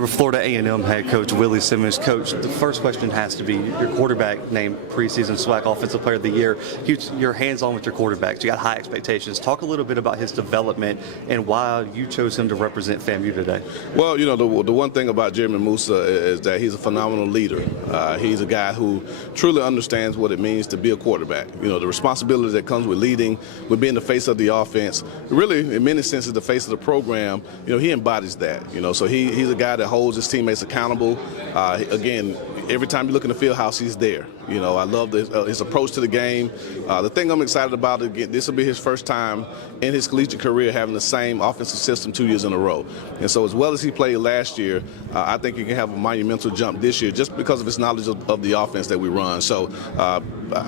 Here with Florida A&M head coach Willie Simmons. Coach, the first question has to be your quarterback named preseason SWAC Offensive Player of the Year. You're hands-on with your quarterbacks. You got high expectations. Talk a little bit about his development and why you chose him to represent FAMU today. Well, you know, the one thing about Jeremy Moussa is that he's a phenomenal leader. He's a guy who truly understands what it means to be a quarterback. You know, the responsibility that comes with leading, with being the face of the offense, really, in many senses, the face of the program. You know, he embodies that. You know, so he's a guy that holds his teammates accountable. Again, every time you look in the field house, he's there. You know, I love his approach to the game. The thing I'm excited about, again, this will be his first time in his collegiate career having the same offensive system 2 years in a row. And so as well as he played last year, I think he can have a monumental jump this year just because of his knowledge of the offense that we run. So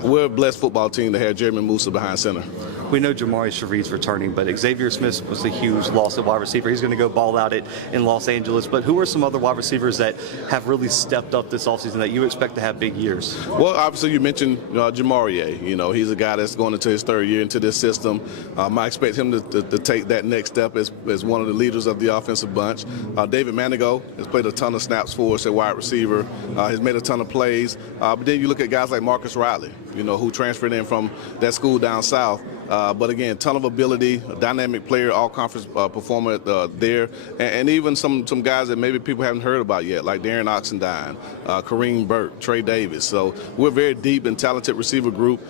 we're a blessed football team to have Jeremy Moussa behind center. We know Jamari Sharif's returning, but Xavier Smith was a huge loss at wide receiver. He's going to go ball out in Los Angeles. But who are some other wide receivers that have really stepped up this offseason that you expect to have big years? Well, obviously you mentioned Jamari. You know, he's a guy that's going into his third year into this system. I expect him to take that next step as one of the leaders of the offensive bunch. David Manigo has played a ton of snaps for us at wide receiver. Has made a ton of plays. But then you look at guys like Marcus Riley, you know, who transferred in from that school down south. But again, ton of ability, a dynamic player, all-conference performer there, and even some guys that maybe people haven't heard about yet, like Darren Oxendine, Kareem Burke, Trey Davis. So we're a very deep and talented receiver group.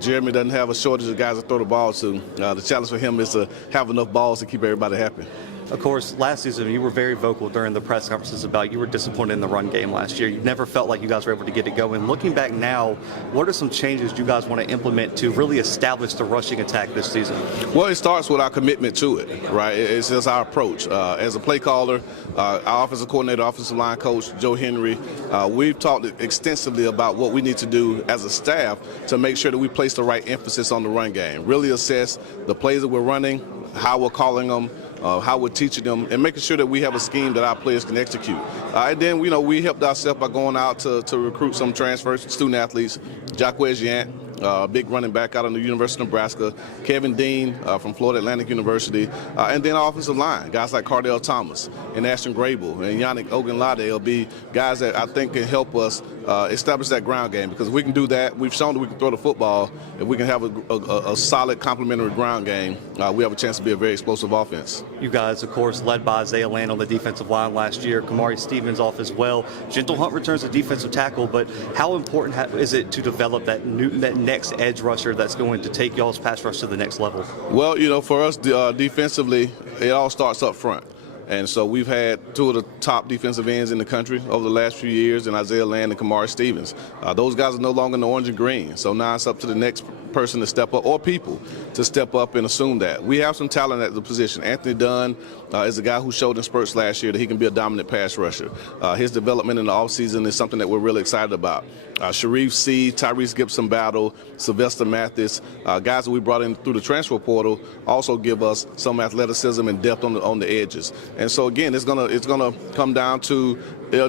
Jeremy doesn't have a shortage of guys to throw the ball to. The challenge for him is to have enough balls to keep everybody happy. Of course, last season you were very vocal during the press conferences about you were disappointed in the run game last year. You never felt like you guys were able to get it going. Looking back now, what are some changes you guys want to implement to really establish the rushing attack this season? Well, it starts with our commitment to it, right? It's just our approach. As a play caller, our offensive coordinator, offensive line coach, Joe Henry, we've talked extensively about what we need to do as a staff to make sure that we place the right emphasis on the run game. Really assess the plays that we're running, how we're calling them, how we're teaching them, and making sure that we have a scheme that our players can execute. And then, you know, we helped ourselves by going out to recruit some transfers, student athletes, Jacquez Yant, big running back out of the University of Nebraska, Kevin Dean from Florida Atlantic University, and then our offensive line, guys like Cardell Thomas and Ashton Grable and Yannick Ogunlade will be guys that I think can help us establish that ground game, because if we can do that, we've shown that we can throw the football. If we can have a solid complementary ground game, we have a chance to be a very explosive offense. You guys, of course, led by Isaiah Land on the defensive line last year. Kamari Stevens off as well. Gentle Hunt returns to defensive tackle, but how important is it to develop that next edge rusher that's going to take y'all's pass rush to the next level? Well, you know, for us defensively, it all starts up front. And so we've had two of the top defensive ends in the country over the last few years in Isaiah Land and Kamari Stevens. Those guys are no longer in the orange and green. So now it's up to the next person to step up, or people to step up and assume that. We have some talent at the position. Anthony Dunn is a guy who showed in spurts last year that he can be a dominant pass rusher. His development in the offseason is something that we're really excited about. Sharif C., Tyrese Gibson Battle, Sylvester Mathis, guys that we brought in through the transfer portal also give us some athleticism and depth on the edges. And so again, it's gonna come down to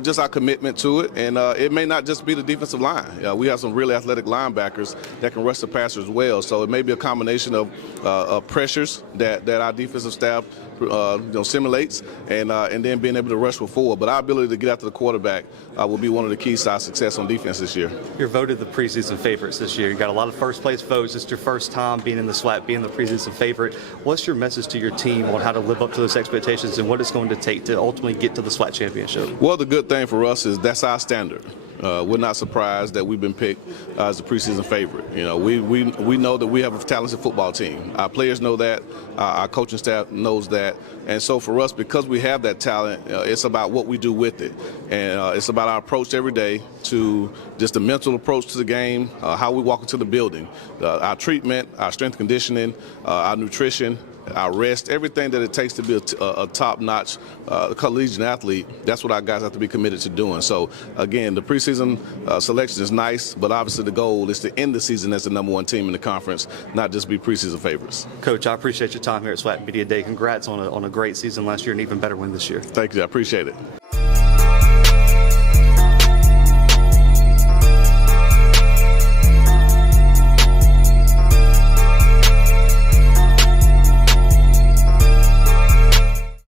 just our commitment to it, and it may not just be the defensive line. We have some really athletic linebackers that can rush the passer as well. So it may be a combination of pressures that our defensive staff simulates, and then being able to rush with forward. But our ability to get after the quarterback will be one of the keys to our success on defense this year. You're voted the preseason favorites this year. You got a lot of first-place votes. It's your first time being in the SWAC, being the preseason favorite. What's your message to your team on how to live up to those expectations and what it's going to take to ultimately get to the SWAC championship? Well, the good thing for us is that's our standard. We're not surprised that we've been picked as the preseason favorite. You know, we know that we have a talented football team. Our players know that. Our coaching staff knows that. And so for us, because we have that talent, it's about what we do with it. And it's about our approach every day to just the mental approach to the game, how we walk into the building, our treatment, our strength conditioning, our nutrition, our rest, everything that it takes to be a top-notch collegiate athlete. That's what our guys have to be committed to doing. So again, the preseason selection is nice, but obviously the goal is to end the season as the #1 team in the conference, not just be preseason favorites. Coach, I appreciate your time here at SWAC Media Day. Congrats on a great season last year and even better win this year. Thank you. I appreciate it.